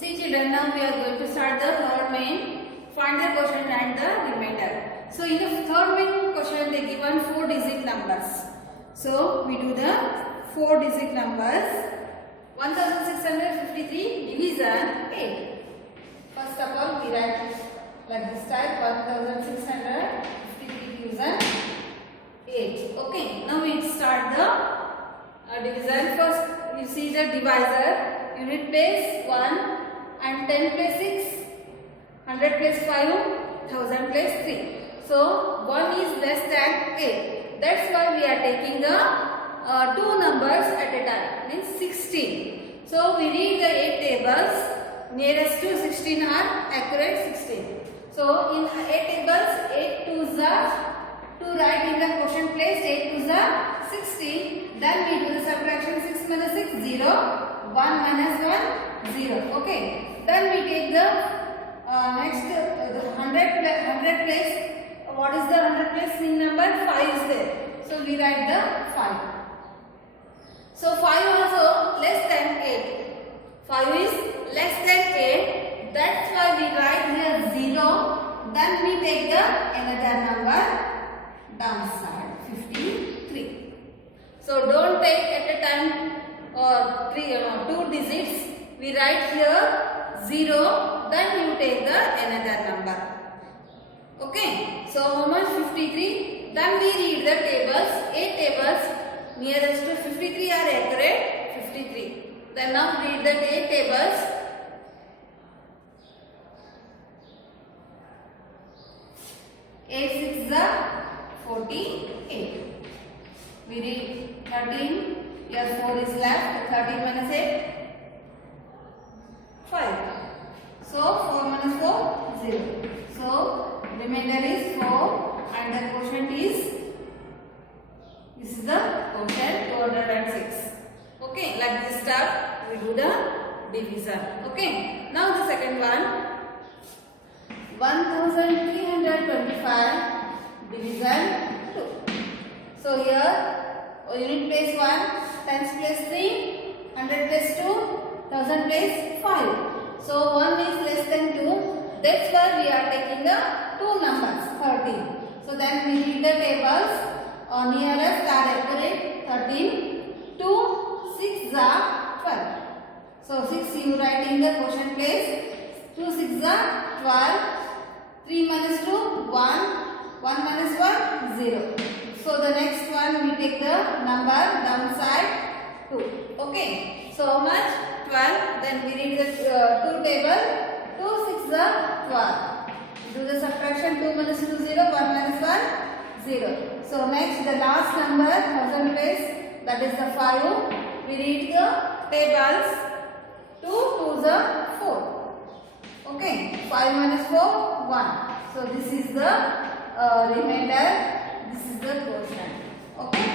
See children, now we are going to start the third main, find the quotient and the remainder. So in the third main question they given 4 digit numbers. So we do the 4 digit numbers. 1653 division 8. First of all we write like this type 1653 division 8. Okay, now we start the division. First you see the divisor. Unit place 1 and 10 place 6, 100 place 5, 1000 place 3. So 1 is less than 8. That's why we are taking the 2 numbers at a time, means 16. So we read the 8 tables. Nearest to 16 are accurate 16. So in 8 tables, 8 twos are to write in the quotient place 8 twos are 16. Then we do the subtraction 6 minus 6 0, 1 minus 1 0. Okay. Then we take the next the 100 place. What is the 100 place in number? 5 is there. So we write the 5. So 5 also less than 8. 5 is less than 8. That's why we write here 0. Then we take the another number downside 53. So don't take at a time or 2 digits. We write here 0. Then you take the another number. Okay. So how much? 53. Then we read the tables. 8 tables. Nearest to 53 are accurate 53. Then now read the 8 tables. 8 6 are 48. We read 13. Here 4 is left. 13 minus 8. 5. So 4 minus 4 0. So remainder is 4 and the quotient is, this is the quotient 206. Okay, like this stuff we do the division. Okay, now the second one 1325 division 2. So here unit place 1, tens place 3, 100 place 2, 1000 place 5. So 1 is less than 2. That's why we are taking the 2 numbers 13. So then we read the tables. Nearest are accurate 13. 2 6 are 12. So 6 you write in the quotient place. 2 6 are 12. 3 minus 2 1. 1 minus 1 0. So the next one we take the number downside 2. Okay. So how much? 12. Then we read the 2 table. 2 6 are 12. Do the subtraction 2 minus 2 0. 1 minus 1 0. So next the last number 1000 place, that is the 5. We read the tables. 2 2s are 4. Okay. 5 minus 4 1. So this is the remainder. This is the quotient. Okay.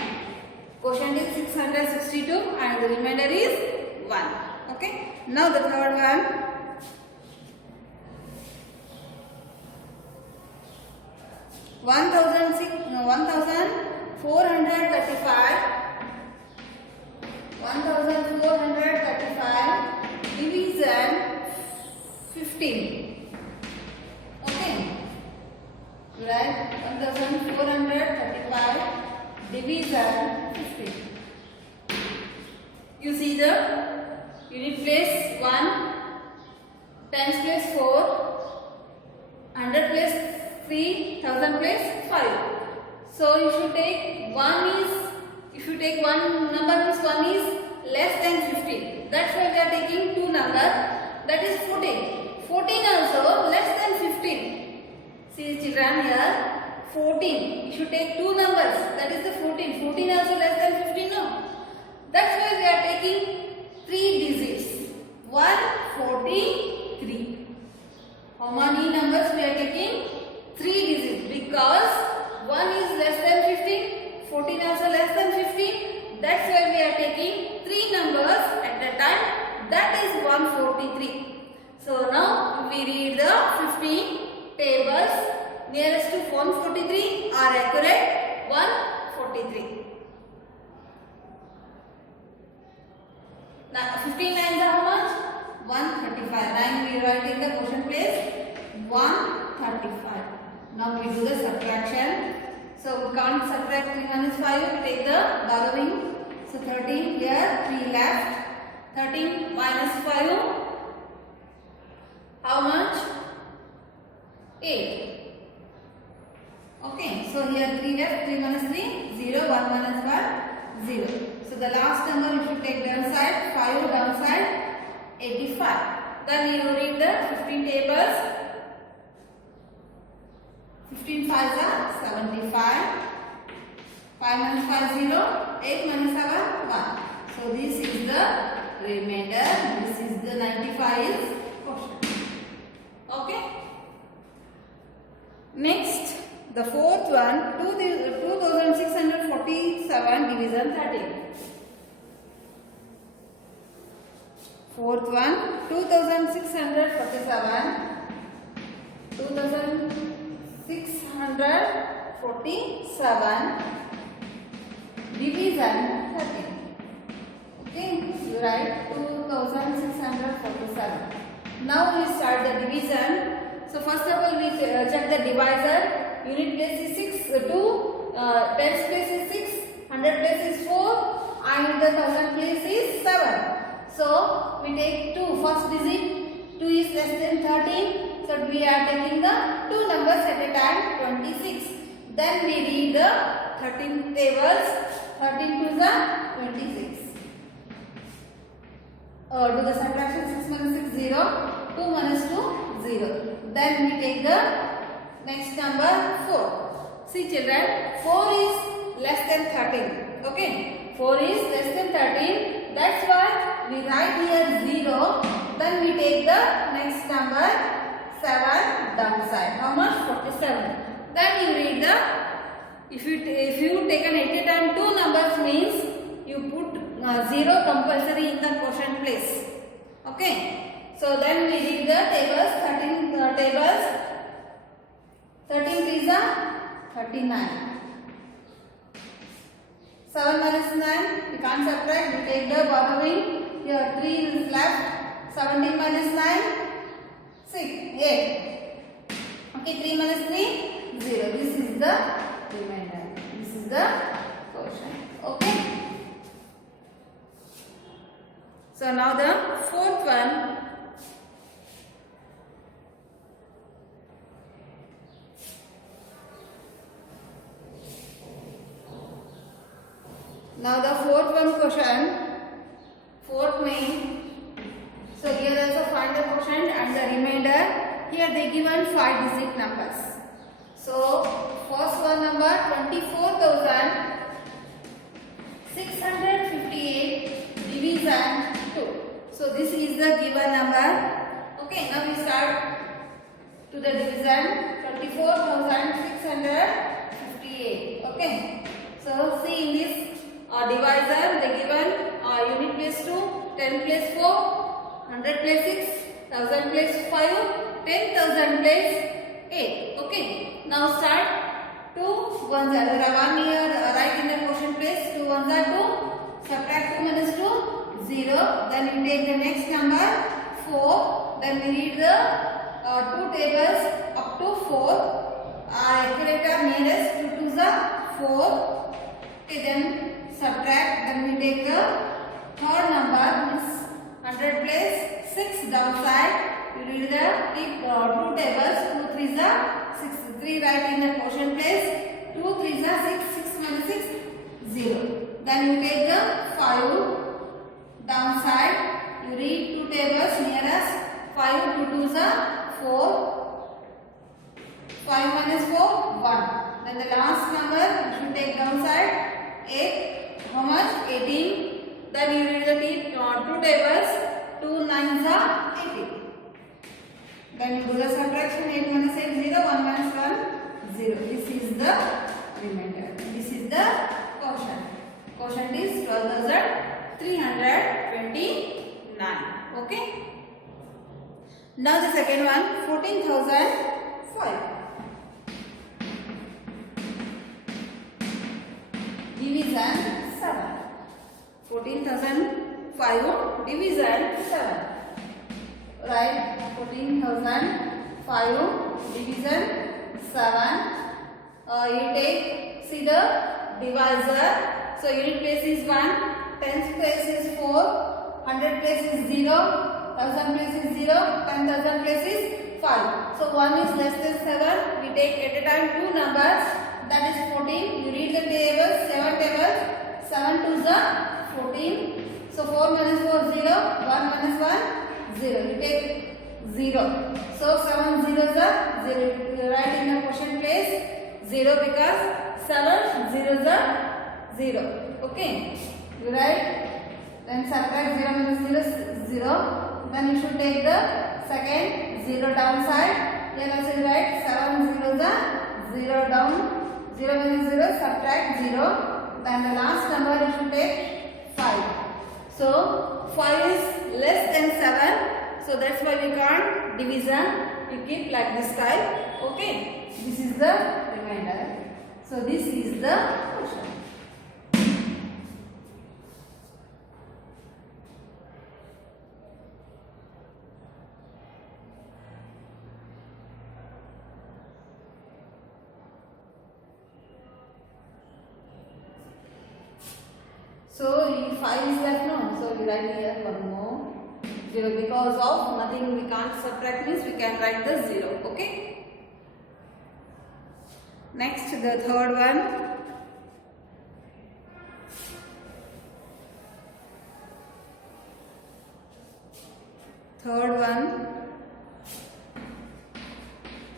Quotient is 662 and the remainder is 1. Okay. Now the third one. 1435 division 15. Okay. Right. 1435 division 15. You see the unit place 1, tens place 4, 100 place 3, 1000 place 5. So you should take 1 is, if you take one number means 1 is less than 15. That's why we are taking 2 number, that is 14. 14 also less than 15. See children here 14. You should take 2 numbers, that is the 14. 14 also less than 15, no. That's why we are taking 3 digits. 143. How many numbers we are taking? 3 digits, because 1 is less than 15, 14 also less than 15. That's why we are taking 3 numbers at a time, that is 143. So now we read the 15 tables. Nearest to 143 are accurate 143. Now 15 nines are how much? 135. 135. Now we do the subtraction. So we can't subtract 3 minus 5. We take the borrowing. So 13 here, 3 left. 13 minus 5. How much? 8. Okay. So here 3 left. 3 minus 3, 0. 1 minus 1, 0. So the last number you should take downside. 5 downside, 85. Then you read the 15 tables. 15 5s are 75. 5 minus 5, 0. 8 minus 7, 1. So this is the remainder. This is the 95 is quotient. Okay. Next, the fourth one, 2647 division 13. Fourth one, 2647 division 13. Okay, you write 2647. Now we start the division. So first of all we check the divisor. Unit place is 6, 2, tens place is 6, 100 place is 4 and the 1000 place is 7. So we take 2, first digit, 2 is less than 13. So we are taking the 2 numbers at a time, 26. Then we read the 13 tables, 13 to the 26. Do the subtraction, 6 minus 6, 0, 2 minus 2, 0. Then we take the next number 4. See children, 4 is less than 13. Okay, 4 is less than 13. That's why we write here 0. Then we take the next number 7 downside. How much? 47. Then you read the, if you take an 80 time 2 numbers means you put 0 compulsory in the quotient place. Okay. So then we read the tables, 13 tables. 13 3s are 39. 7 minus 9, we can't subtract, we take the borrowing. Here 3 is left. 17 minus 9, 6, 8. Okay, 3 minus 3, 0. This is the remainder. This is the quotient. Okay. So now the fourth one. Now the fourth one question, fourth main. So here also find the quotient and the remainder. Here they given 5 digit numbers. So first one number 24,658 division 2. So this is the given number. Okay, now we start to the division 24,658. Okay, so see in this divisor they given unit place 2, 10 place 4, 100 place 6, 1000 place 5, 10,000 place 8. Okay, now start 2 1s are 1 here right in the quotient place, 2 1s are 2, subtract 2 minus 2, 0. Then you take the next number 4. Then we read the 2 tables up to 4. Accurate are nearest, 2 2s are 4. Okay, then subtract, then we take the third number, means 100 place 6 downside. You read the 2 tables, 2 3s are 6, 3 right in the quotient place, 2 3s are 6, 6 minus 6, 0. Then you take the 5 downside. You read 2 tables nearest, 5, 2 2s are 4, 5 minus 4, 1. Then the last number you should take downside, 8. How much? 18. Then you read the 2 tables, 2 9s are 18. Then you do the subtraction, 8 minus 8, 0, 1 minus 1, 0. This is the remainder. This is the quotient. Quotient is 12,329. Okay. Now the second one, 14,005. Division 7. 14,005 division 7. Right, 14,005 5, division 7. You take, see the divisor. So unit place is 1, tens place is 4, 100 place is 0, 1000 place is 0, 10,000 place is 5. So 1 is less than 7. We take at a time 2 numbers, that is 14. You read the tables, 7 tables. 7 to the 14. So 4 minus 4 0, 1 minus 1 0. You take 0. So 7 zeros are 0. You write in the question place 0 because 7 zeros are 0. Okay. You write, then subtract 0 minus 0 is 0. Then you should take the second 0 downside. Here also you write 7 zeros are 0 down. 0 minus 0, subtract 0. Then the last number you should take 5. So 5 is less than 7. So that's why we can't division. You keep like this type. Okay. This is the remainder. So this is the question. So 5 is left, no? So we write here one more 0 because of nothing we can't subtract means we can write the 0. Okay. Next, the third one. Third one.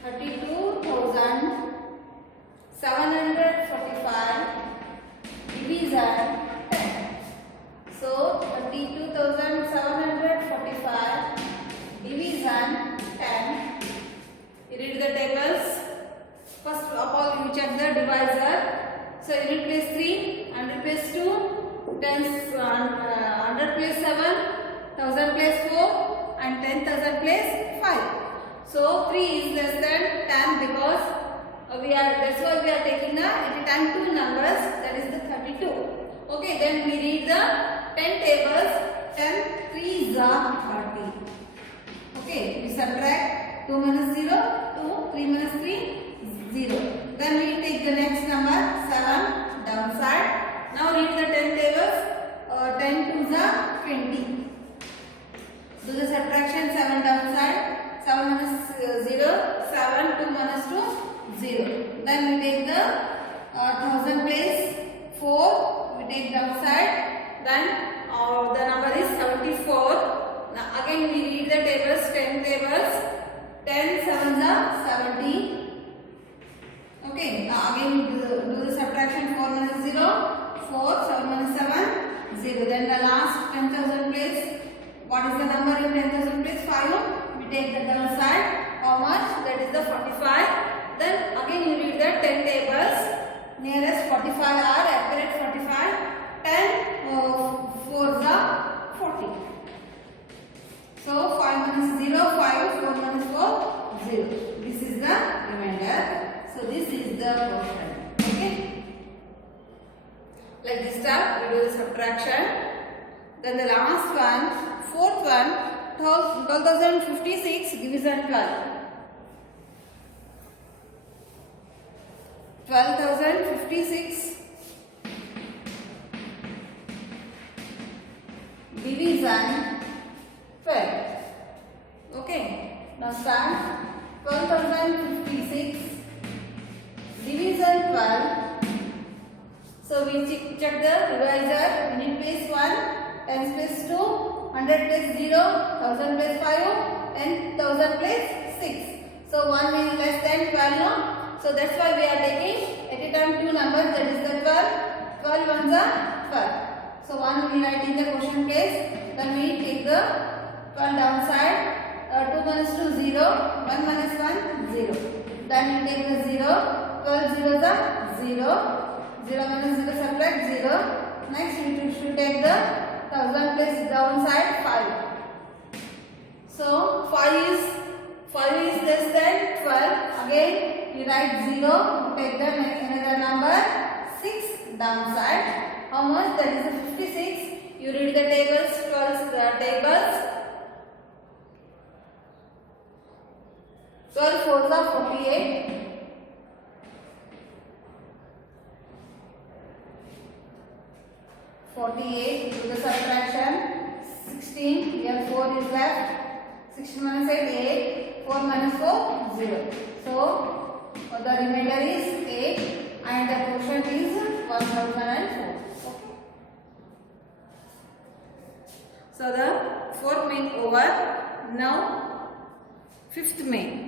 32,745 division 10. So 32,745 division 10. You read the tables. First of all, you check the divisor. So unit place 3, 100 place 2, tens 100 place 7, 1000 place 4, and 10,000 place 5. So 3 is less than 10 because that's why we are taking the at a time 2 numbers, that is the 32. Okay, then we read the 10 tables. 10 3 is 30. Okay, we subtract 2 minus 0, 2, 3 minus 3, 0. Then we take the next number 7 downside. Now read the 10 tables. 10 to the 20. Do the subtraction 7 downside. 7 minus 0, 7, 2 minus 2, 0. Then we take the 1000 place 4. We take downside. Then the number is 74. Now again we read the tables, 10 tables. 10 7s are 70. Okay. Now again do the subtraction 4 minus 0, 4, 7 minus 7, 0. Then the last 10,000 place. What is the number in 10,000 place? 5. We take the downside. How much? That is the 45. Then again you read the 10 tables. Nearest 45 are accurate 45. 10 4s are 40. So 5 minus 0, 5, 4 minus 4, 0. This is the remainder. So this is the portion. Okay. Like this step we do the subtraction. Then the last one, fourth one, 12,056 division 12. 12,056 division 12. Okay. Now start. 12,056 division 12. So we check the divisor. Unit place 1, tens place 2, 100 place 0, 1000 place 5, and 1000 place 6. So 1 is less than 12 now. So that's why we are taking at a time 2 numbers, that is the 12. 12 ones are 12. So 1 we write in the question place. Then we take the 12 downside. 2 minus 2 0, 1 minus 1 0. Then we take the 0. 12 zeros are 0. 0 minus 0 subtract 0. Next we should take the 1000 place downside 5. So 5 is less than 12. Again we write 0. Take the another number 6 downside. How much? That is 56. You read the tables, 12 tables. 12 fours are 48. 48, do the subtraction. 16, here 4 is left. 16 minus 8, 8. 4 minus 4, 0. So, the remainder is 8 and the quotient is 1004. Okay. So, the fourth main over. Now, fifth main.